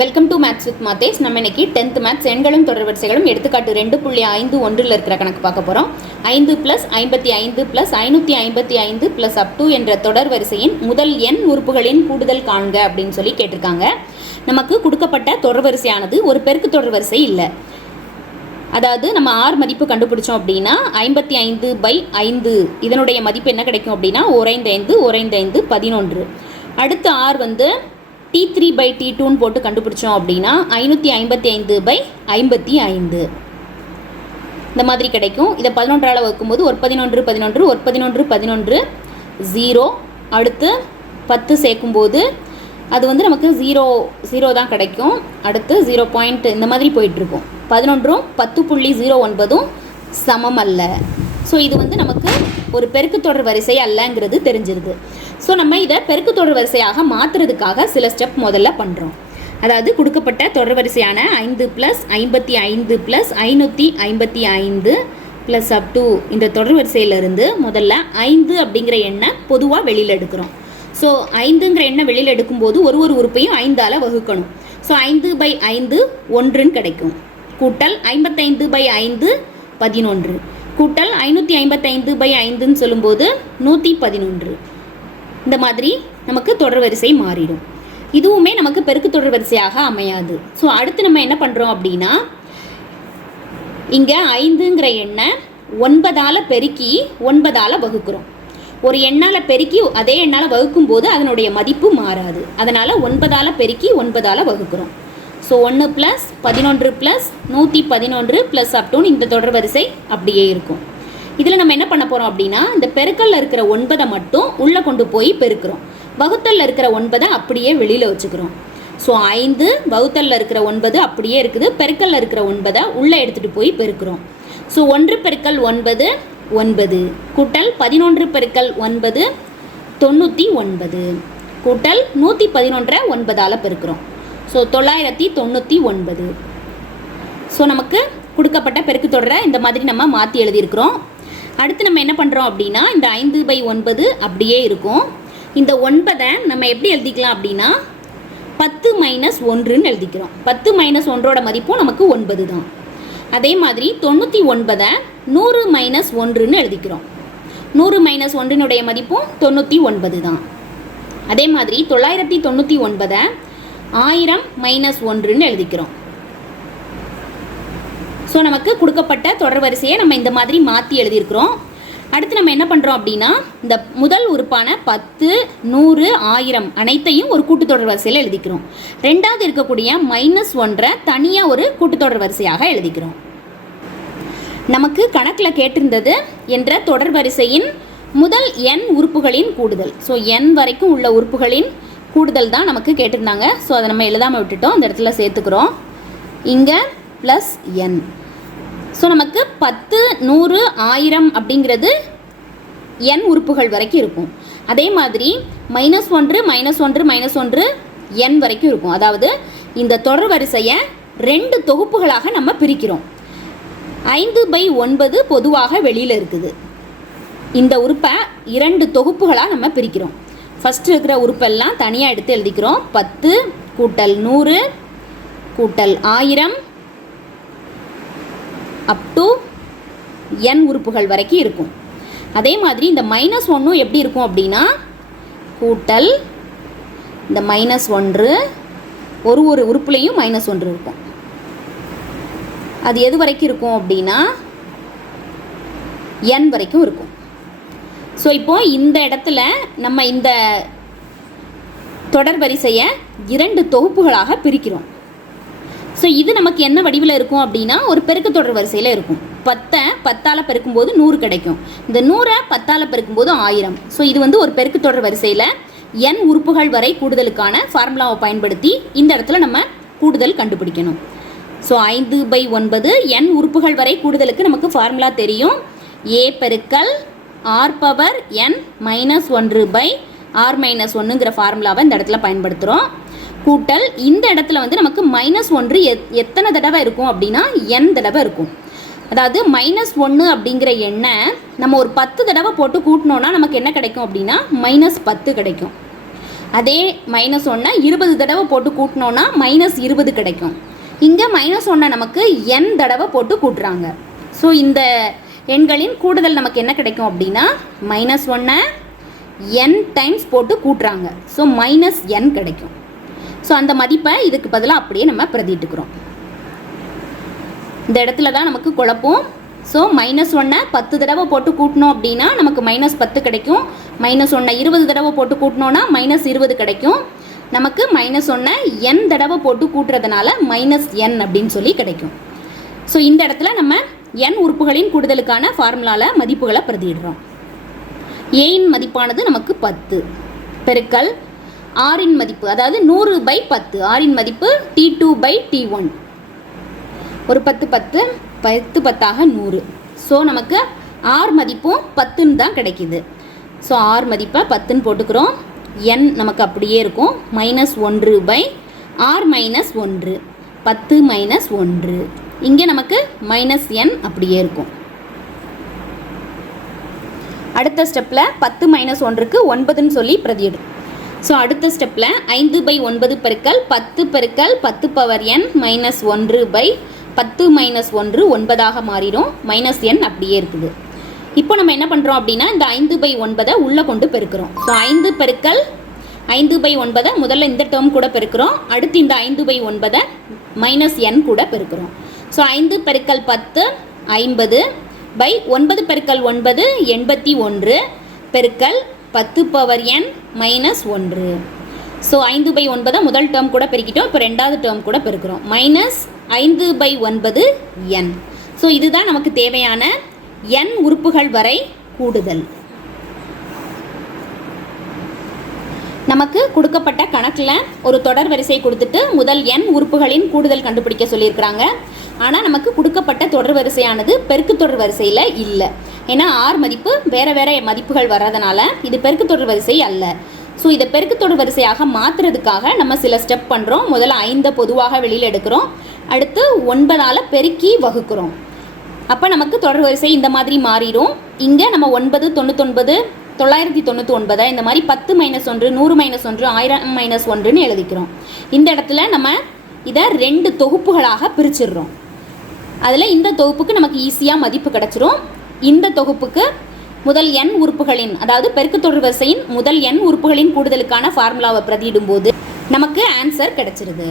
Welcome to maths with மாத்தேஸ் நம்ம இன்னைக்கு டென்த் மேத்ஸ் எண்களும் தொடர்வரிசைகளும் எடுத்துக்காட்டு ரெண்டு புள்ளி ஐந்து ஒன்றில் இருக்கிற கணக்கு பார்க்க போகிறோம் ஐந்து ப்ளஸ் ஐம்பத்தி ஐந்து ப்ளஸ் ஐநூற்றி ஐம்பத்தி ஐந்து ப்ளஸ் அப் டூ என்ற தொடர் வரிசையின் முதல் எண் உறுப்புகளின் கூடுதல் காண்க அப்படின்னு சொல்லி கேட்டிருக்காங்க. நமக்கு கொடுக்கப்பட்ட தொடர்வரிசையானது ஒரு பெருக்கு தொடர்வரிசை இல்லை. அதாவது நம்ம ஆர் மதிப்பு கண்டுபிடிச்சோம் அப்படின்னா ஐம்பத்தி ஐந்து பை ஐந்து இதனுடைய மதிப்பு என்ன கிடைக்கும் அப்படின்னா ஒரைந்து ஐந்து ஒரைந்து ஐந்து பதினொன்று. அடுத்து ஆர் வந்து டி த்ரீ பை டி டூன்னு போட்டு கண்டுபிடிச்சோம் அப்படின்னா ஐநூற்றி ஐம்பத்தி ஐந்து பை ஐம்பத்தி ஐந்து. இந்த மாதிரி கிடைக்கும். இதை பதினொன்றால் வகுக்கும்போது ஒரு பதினொன்று பதினொன்று ஒரு பதினொன்று பதினொன்று ஜீரோ அடுத்து பத்து சேர்க்கும்போது அது வந்து நமக்கு ஜீரோ ஜீரோ தான் கிடைக்கும். அடுத்து ஜீரோ பாயிண்ட் இந்த மாதிரி போயிட்டுருக்கும் பதினொன்றும் பத்து புள்ளி ஜீரோ ஒன்பதும் சமம் அல்ல. ஸோ இது வந்து நமக்கு ஒரு பெருக்கு தொடர் வரிசை அல்லங்கிறது தெரிஞ்சிருது. ஸோ நம்ம இதை பெருக்கு தொடர் வரிசையாக மாற்றுறதுக்காக சில ஸ்டெப் முதல்ல பண்ணுறோம் அதாவது கொடுக்கப்பட்ட தொடர் வரிசையான ஐந்து ப்ளஸ் ஐம்பத்தி ஐந்து ப்ளஸ் ஐநூற்றி ஐம்பத்தி ஐந்து ப்ளஸ் அப் டூ இந்த தொடர் வரிசையிலிருந்து முதல்ல ஐந்து அப்படிங்கிற எண்ணை பொதுவாக வெளியில் எடுக்கிறோம். ஸோ ஐந்துங்கிற எண்ணை வெளியில் எடுக்கும்போது ஒரு ஒரு உறுப்பையும் ஐந்தால் வகுக்கணும். ஸோ ஐந்து பை ஐந்து ஒன்றுன்னு கிடைக்கும். கூட்டல் ஐம்பத்தைந்து பை ஐந்து பதினொன்று. கூட்டல் ஐநூற்றி ஐம்பத்தைந்து பை ஐந்துன்னு சொல்லும்போது நூற்றி பதினொன்று. இந்த மாதிரி நமக்கு தொடர் வரிசை மாறிடும். இதுவுமே நமக்கு பெருக்கு தொடர் வரிசையாக அமையாது. ஸோ அடுத்து நம்ம என்ன பண்ணுறோம் அப்படின்னா இங்கே ஐந்துங்கிற எண்ணை ஒன்பதால் பெருக்கி ஒன்பதால் வகுக்கிறோம். ஒரு எண்ணால் பெருக்கி அதே எண்ணால் வகுக்கும் போது அதனுடைய மதிப்பு மாறாது. அதனால் ஒன்பதால் பெருக்கி ஒன்பதால் வகுக்கிறோம். ஸோ ஒன்று ப்ளஸ் பதினொன்று ப்ளஸ் நூற்றி பதினொன்று ப்ளஸ் அப்டூன் இந்த தொடர் வரிசை அப்படியே இருக்கும். இதில் நம்ம என்ன பண்ண போகிறோம் அப்படின்னா இந்த பெருக்கல்ல இருக்கிற ஒன்பதை மட்டும் உள்ளே கொண்டு போய் பெருக்கிறோம். வகுத்தல்ல இருக்கிற ஒன்பதை அப்படியே வெளியில் வச்சுக்கிறோம். ஸோ ஐந்து வகுத்தல்ல இருக்கிற ஒன்பது அப்படியே இருக்குது. பெருக்கல்ல இருக்கிற ஒன்பதை உள்ளே எடுத்துகிட்டு போய் பெருக்கிறோம். ஸோ ஒன்று பெருக்கல் ஒன்பது ஒன்பது. கூட்டல் பதினொன்று பெருக்கல் ஒன்பது தொண்ணூற்றி ஒன்பது. கூட்டல் நூற்றி பதினொன்றை ஒன்பதால் பெருக்கிறோம். ஸோ தொள்ளாயிரத்தி தொண்ணூற்றி ஒன்பது. ஸோ நமக்கு கொடுக்கப்பட்ட பெருக்கு தொடரை இந்த மாதிரி நம்ம மாற்றி எழுதியிருக்கிறோம். அடுத்து நம்ம என்ன பண்ணுறோம் அப்படின்னா இந்த ஐந்து பை ஒன்பது அப்படியே இருக்கும். இந்த ஒன்பதை நம்ம எப்படி எழுதிக்கலாம் அப்படின்னா பத்து மைனஸ் ஒன்றுன்னு எழுதிக்கிறோம். பத்து மைனஸ் ஒன்றோட மதிப்பும் நமக்கு ஒன்பது தான். அதே மாதிரி தொண்ணூற்றி ஒன்பதை நூறு மைனஸ் ஒன்றுன்னு எழுதிக்கிறோம். நூறு மைனஸ் ஒன்றினுடைய மதிப்பும் தொண்ணூற்றி ஒன்பது தான். அதே மாதிரி தொள்ளாயிரத்தி தொண்ணூற்றி ஒன்பதை ஆயிரம் மைனஸ் ஒன்றுன்னு எழுதிக்கிறோம். ஸோ நமக்கு கொடுக்கப்பட்ட தொடர் வரிசையை நம்ம இந்த மாதிரி மாற்றி எழுதியிருக்கிறோம். அடுத்து நம்ம என்ன பண்ணுறோம் அப்படின்னா இந்த முதல் உறுப்பான பத்து நூறு ஆயிரம் அனைத்தையும் ஒரு கூட்டுத்தொடர் வரிசையில் எழுதிக்கிறோம். ரெண்டாவது இருக்கக்கூடிய மைனஸ் ஒன்றை தனியாக ஒரு கூட்டுத்தொடர் வரிசையாக எழுதிக்கிறோம். நமக்கு கணக்கில் கேட்டிருந்தது என்ற தொடர் வரிசையின் முதல் எண் உறுப்புகளின் கூடுதல். ஸோ எண் வரைக்கும் உள்ள உறுப்புகளின் கூடுதல் தான் நமக்கு கேட்டிருந்தாங்க. ஸோ அதை நம்ம எழுதாமல் விட்டுட்டோம். அந்த இடத்துல சேர்த்துக்கிறோம். இங்கே ப்ளஸ் என் ஸோ நமக்கு பத்து நூறு ஆயிரம் அப்படிங்கிறது என் உறுப்புகள் வரைக்கும் இருக்கும். அதே மாதிரி மைனஸ் ஒன்று மைனஸ் ஒன்று மைனஸ் ஒன்று என் வரைக்கும் இருக்கும். அதாவது இந்த தொடர் வரிசையை ரெண்டு தொகுப்புகளாக நம்ம பிரிக்கிறோம். ஐந்து பை ஒன்பது பொதுவாக வெளியில் இருக்குது. இந்த உறுப்பை இரண்டு தொகுப்புகளாக நம்ம பிரிக்கிறோம். ஃபஸ்ட்டு இருக்கிற உறுப்பெல்லாம் தனியாக எடுத்து எழுதிக்கிறோம். பத்து கூட்டல் நூறு கூட்டல் ஆயிரம் அப் டு என் உறுப்புகள் வரைக்கும் இருக்கும். அதே மாதிரி இந்த மைனஸ் ஒன்றும் எப்படி இருக்கும் அப்படின்னா கூட்டல் இந்த மைனஸ் ஒன்று ஒரு ஒரு உறுப்புலேயும் மைனஸ் ஒன்று இருக்கும். அது எது வரைக்கும் இருக்கும் அப்படின்னா என் வரைக்கும் இருக்கும். ஸோ இப்போ இந்த இடத்துல நம்ம இந்த தொடர் வரிசையை இரண்டு தொகுப்புகளாக பிரிக்கிறோம். ஸோ இது நமக்கு என்ன வடிவில் இருக்கும் அப்படின்னா ஒரு பெருக்கு தொடர் வரிசையில் இருக்கும். பத்தை பத்தால் பெருக்கும்போது நூறு கிடைக்கும். இந்த நூறை பத்தால் பெருக்கும்போது ஆயிரம். ஸோ இது வந்து ஒரு பெருக்கு தொடர் வரிசையில் என் உறுப்புகள் வரை கூடுதலுக்கான ஃபார்முலாவை பயன்படுத்தி இந்த இடத்துல நம்ம கூடுதல் கண்டுபிடிக்கணும். ஸோ ஐந்து பை ஒன்பது என் உறுப்புகள் வரை கூடுதலுக்கு நமக்கு ஃபார்முலா தெரியும். ஏ பெருக்கல் ஆர் பவர் என் மைனஸ் ஒன்று பை ஆர் மைனஸ் ஒன்றுங்கிற ஃபார்முலாவை இந்த இடத்துல பயன்படுத்துகிறோம் கூட்டல் இந்த இடத்துல வந்து நமக்கு மைனஸ் ஒன்று எத் எத்தனை தடவை இருக்கும் அப்படின்னா என் தடவை இருக்கும். அதாவது மைனஸ் ஒன்று அப்படிங்கிற எண்ணை நம்ம ஒரு பத்து தடவை போட்டு கூட்டினோன்னா நமக்கு என்ன கிடைக்கும் அப்படின்னா மைனஸ் பத்து கிடைக்கும். அதே மைனஸ் ஒன்றை இருபது தடவை போட்டு கூட்டினோன்னா மைனஸ் இருபது கிடைக்கும். இங்கே மைனஸ் ஒன்றை நமக்கு என் தடவை போட்டு கூட்டுறாங்க. ஸோ இந்த எண்களின் கூடுதல் நமக்கு என்ன கிடைக்கும் அப்படின்னா மைனஸ் ஒன்றை என் டைம்ஸ் போட்டு கூட்டுறாங்க. ஸோ மைனஸ் என் கிடைக்கும். ஸோ அந்த மதிப்பை இதுக்கு பதிலாக அப்படியே நம்ம பிரதிட்டுக்கிறோம் இந்த இடத்துல தான் நமக்கு குழப்பம். ஸோ மைனஸ் ஒன்றை பத்து தடவை போட்டு கூட்டினோம் அப்படின்னா நமக்கு மைனஸ் பத்து கிடைக்கும். மைனஸ் ஒன்றை இருபது தடவை போட்டு கூட்டினோன்னா மைனஸ் இருபது கிடைக்கும். நமக்கு மைனஸ் ஒன்றை என் தடவை போட்டு கூட்டுறதுனால மைனஸ் என் அப்படின்னு சொல்லி கிடைக்கும். ஸோ இந்த இடத்துல நம்ம என் உறுப்புகளின் கூடுதலுக்கான ஃபார்முலாவில் மதிப்புகளை பிரதியிடுறோம். ஏயின் மதிப்பானது நமக்கு பத்து. பெருக்கல் ஆறின் மதிப்பு அதாவது நூறு பை பத்து. ஆறின் மதிப்பு t two by t one ஒரு பத்து பத்து பத்து பத்தாக நூறு. ஸோ நமக்கு ஆர் மதிப்பும் பத்துன்னு தான் கிடைக்கிது. ஸோ ஆர் மதிப்பை பத்துன்னு போட்டுக்கிறோம். என் நமக்கு அப்படியே இருக்கும். மைனஸ் ஒன்று பை ஆர் மைனஸ் ஒன்று. பத்து மைனஸ் ஒன்று. இங்கே நமக்கு மைனஸ் என் அப்படியே இருக்கும். அடுத்த ஸ்டெப்பில் பத்து மைனஸ் ஒன்றுக்கு ஒன்பதுன்னு சொல்லி பிரதியிடும் ஸோ அடுத்த ஸ்டெப்பில் ஐந்து பை ஒன்பது பெருக்கல் பத்து பெருக்கல் பத்து பவர் என் மைனஸ் ஒன்று பை பத்து மைனஸ் ஒன்று ஒன்பதாக மாறிடும். மைனஸ் என் அப்படியே இருக்குது. இப்போ நம்ம என்ன பண்ணுறோம் அப்படின்னா இந்த ஐந்து பை ஒன்பதை உள்ளே கொண்டு பெருக்கிறோம். ஸோ ஐந்து பெருக்கல் ஐந்து பை ஒன்பதை முதல்ல இந்த டேர்ம் கூட பெருக்கிறோம். அடுத்து இந்த ஐந்து பை ஒன்பதை மைனஸ் என் கூட பெருக்கிறோம். ஸோ ஐந்து பெருக்கல் பத்து ஐம்பது. பை ஒன்பது பெருக்கல் ஒன்பது எண்பத்தி ஒன்று. பெருக்கல் பத்து பவர் என் மைனஸ் ஒன்று. ஸோ ஐந்து பை ஒன்பதை முதல் டேர்ம் கூட பெருக்கிட்டோம். இப்போ ரெண்டாவது டேர்ம் கூட பெருக்கிறோம். மைனஸ் ஐந்து பை ஒன்பது என் ஸோ இதுதான் நமக்கு தேவையான என் உறுப்புகள் வரை கூடுதல். நமக்கு கொடுக்கப்பட்ட கணக்கில் ஒரு தொடர் வரிசை கொடுத்துட்டு முதல் எண் உறுப்புகளின் கூடுதல் கண்டுபிடிக்க சொல்லியிருக்கிறாங்க. ஆனால் நமக்கு கொடுக்கப்பட்ட தொடர் வரிசையானது பெருக்கு தொடர் வரிசையில் இல்லை. ஏன்னா ஆர் மதிப்பு வேறு வேறு மதிப்புகள் வர்றதுனால இது பெருக்கு தொடர் வரிசை அல்ல. ஸோ இதை பெருக்கு தொடர் வரிசையாக மாற்றுறதுக்காக நம்ம சில ஸ்டெப் பண்ணுறோம் முதல்ல ஐந்தை பொதுவாக வெளியில் எடுக்கிறோம். அடுத்து ஒன்பதால் பெருக்கி வகுக்கிறோம். அப்போ நமக்கு தொடர் வரிசை இந்த மாதிரி மாறிடும். இங்கே நம்ம ஒன்பது தொண்ணூத்தொன்பது தொள்ளாயிரத்தி தொண்ணூற்றி ஒன்பதை இந்த மாதிரி பத்து மைனஸ் ஒன்று நூறு மைனஸ் ஒன்று ஆயிரம் மைனஸ் ஒன்றுன்னு எழுதிக்கிறோம். இந்த இடத்துல நம்ம இதை ரெண்டு தொகுப்புகளாக பிரிச்சிடுறோம். அதில் இந்த தொகுப்புக்கு நமக்கு ஈஸியாக மதிப்பு கிடச்சிரும். இந்த தொகுப்புக்கு முதல் எண் உறுப்புகளின் அதாவது பெருக்கு தொடர் வரிசையின் முதல் எண் உறுப்புகளின் கூடுதலுக்கான ஃபார்முலாவை பிரதியிடும்போது நமக்கு ஆன்சர் கிடச்சிருது.